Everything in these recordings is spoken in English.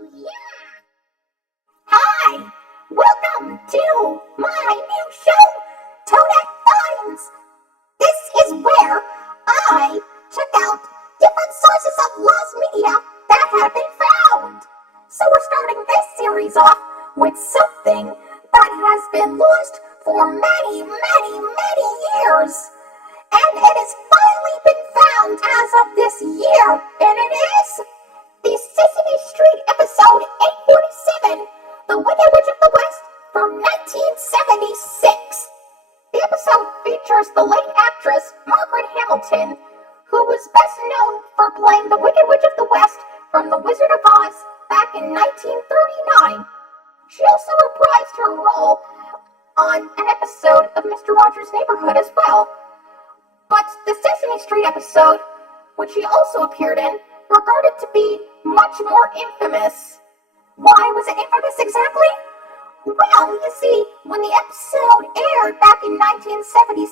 Oh, yeah! Hi! Welcome to my new show, Toadette Finds! This is where I check out different sources of lost media that have been found. So we're starting this series off with something that has been lost for many, many, many years. And it has finally been found as of this year, and it is the Sesame Street episode 847, The Wicked Witch of the West from 1976. The episode features the late actress Margaret Hamilton, who was best known for playing the Wicked Witch of the West from The Wizard of Oz back in 1939. She also reprised her role on an episode of Mr. Rogers' Neighborhood as well. But the Sesame Street episode, which she also appeared in, regarded to be much more infamous. Why was it infamous exactly? Well, you see, when the episode aired back in 1976,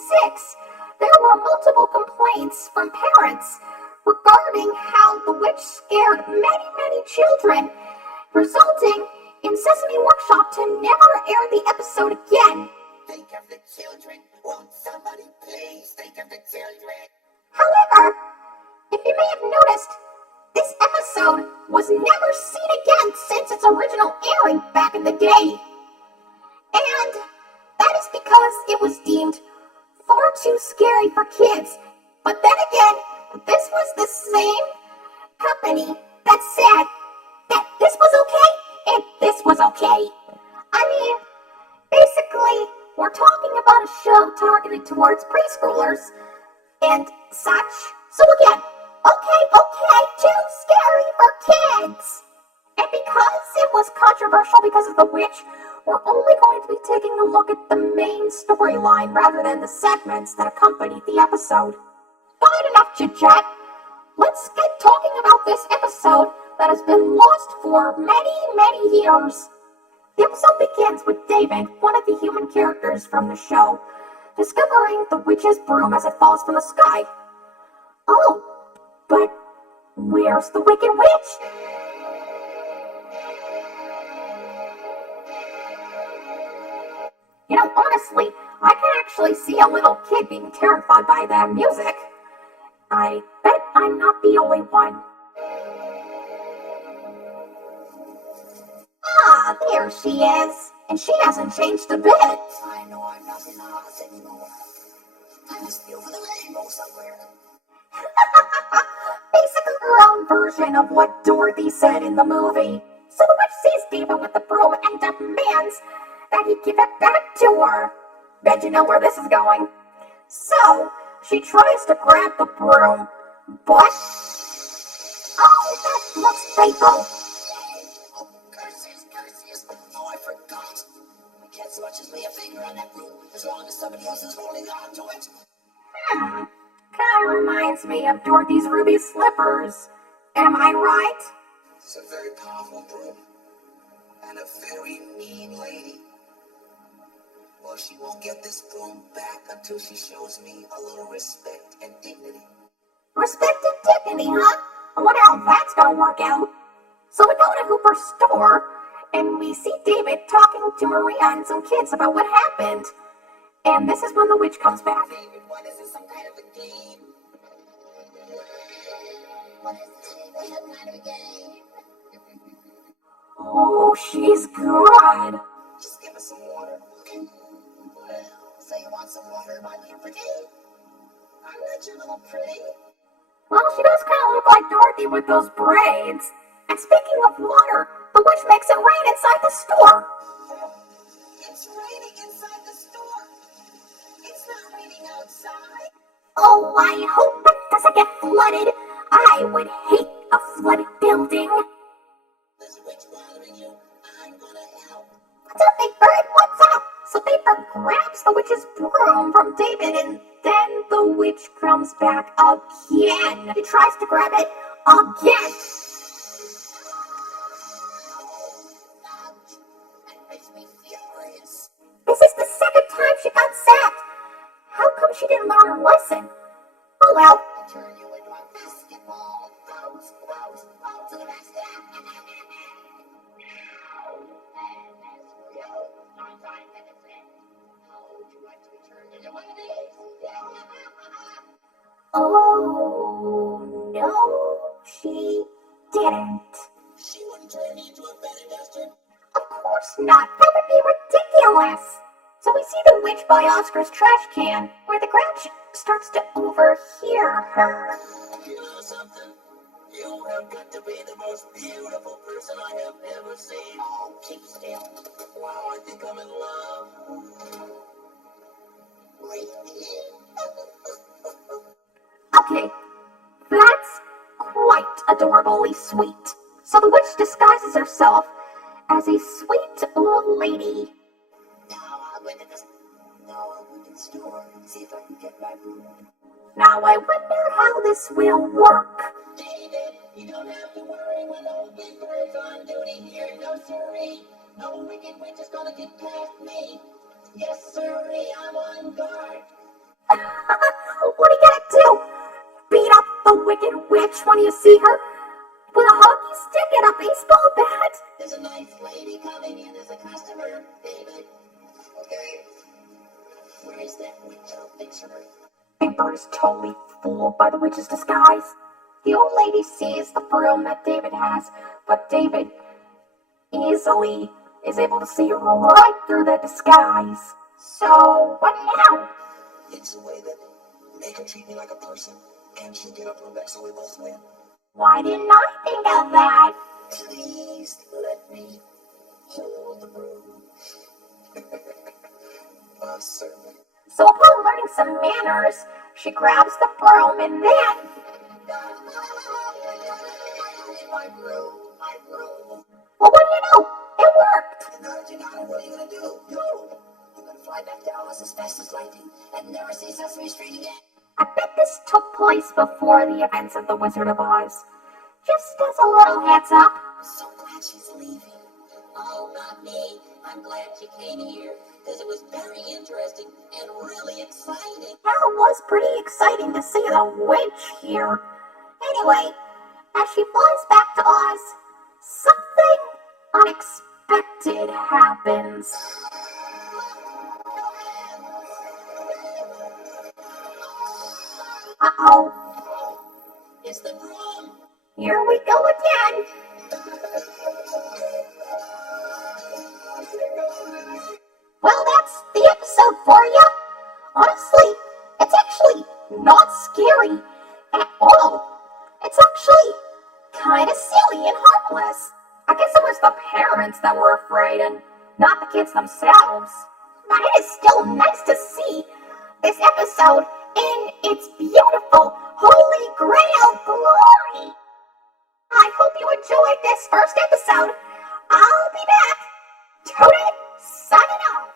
there were multiple complaints from parents regarding how the witch scared many, many children, resulting in Sesame Workshop to never air the episode again. Think of the children. Won't somebody please think of the children? However, if you may have noticed, this episode was never seen again since its original airing back in the day. And that is because it was deemed far too scary for kids. But then again, this was the same company that said that this was okay and this was okay. I mean, basically, we're talking about a show targeted towards preschoolers and such. So again, okay, too scary for kids. And because it was controversial because of the witch, we're only going to be taking a look at the main storyline rather than the segments that accompanied the episode. But enough chit-chat. Let's get talking about this episode that has been lost for many, many years. The episode begins with David, one of the human characters from the show, discovering the witch's broom as it falls from the sky. Oh, but where's the Wicked Witch? You know, honestly, I can actually see a little kid being terrified by that music. I bet I'm not the only one. Ah, there she is. And she hasn't changed a bit. I know I'm not in Oz anymore. I must be over the rainbow somewhere. Basically her own version of what Dorothy said in the movie. So the witch sees David with the broom and demands that he give it back to her. Bet you know where this is going. So she tries to grab the broom, but oh, that looks fatal. Oh, curses. Oh, I forgot. I can't so much as lay a finger on that broom as long as somebody else is holding on to it. Kinda reminds me of Dorothy's ruby slippers. Am I right? It's a very powerful broom. And a very mean lady. Well, she won't get this broom back until she shows me a little respect and dignity. Respect and dignity, huh? I wonder how that's gonna work out. So we go to Hooper's store, and we see David talking to Maria and some kids about what happened. And this is when the witch comes back. David, what is this, some kind of a game? What is this, some kind of a game? Oh, she's good. Just give us some water, okay? Well, so you want some water, my little pretty? I'm not your little pretty. Well, she does kind of look like Dorothy with those braids. And speaking of water, the witch makes it rain inside the store. It's raining inside the store. It's not raining outside. Oh, I hope it doesn't get flooded. I would hate a flooded building. This witch bothering you? I'm gonna help. What's up, Big Bird? What's up? So Big Bird grabs the witch's broom from David, and then the witch comes back again. He tries to grab it again. That makes me furious. This is the second time she got sacked. How come she didn't learn her lesson? Oh well. I'll turn you into a basketball. Bounce to the basket. didn't. She wouldn't turn me into a feather duster. Of course not. That would be ridiculous. So we see the witch by Oscar's trash can, where the Grouch starts to overhear her. You know something? You have got to be the most beautiful person I have ever seen. Oh, keep still. Wow, I think I'm in love. Okay, that's quite adorably sweet. So the witch disguises herself as a sweet old lady. Now I went to the store and see if I can get my broom. Now I wonder how this will work. David, you don't have to worry when old Big Bird's on duty here. No siree. No wicked witch is gonna get past me. Yes, siree, I'm on guard. What are you gonna do? Beat up the wicked witch when you see her? With a hockey stick and a baseball bat? There's a nice lady coming in as a customer, David. Okay. Where is that witch? I'll fix her. Big Bird is totally fooled by the witch's disguise. The old lady sees the broom that David has, but David easily is able to see right through the disguise. So, what now? It's a way that make her treat me like a person, and she'll get her broom back so we both win. Why didn't I think of that? Please let me hold the broom. Certainly. So upon learning some manners, she grabs the broom and then... My broom, my broom. Well, what do you know? It worked. And now that you got it, what are you gonna do? I'm gonna fly back to Alice as fast as lightning and never see Sesame Street again. I bet this took place before the events of The Wizard of Oz. Just as a little heads up. I'm so glad she's leaving. Oh, not me. I'm glad she came here because it was very interesting and really exciting. That was pretty exciting to see the witch here. Anyway, as she flies back to Oz, something unexpected happens. Uh-oh. It's the broom. Here we go again. Well, that's the episode for you. Honestly, it's actually not scary at all. It's actually kind of silly and harmless. I guess it was the parents that were afraid and not the kids themselves. But it is still nice to see this episode in its beautiful Holy Grail glory. I hope you enjoyed this first episode. I'll be back. Toadette signing off.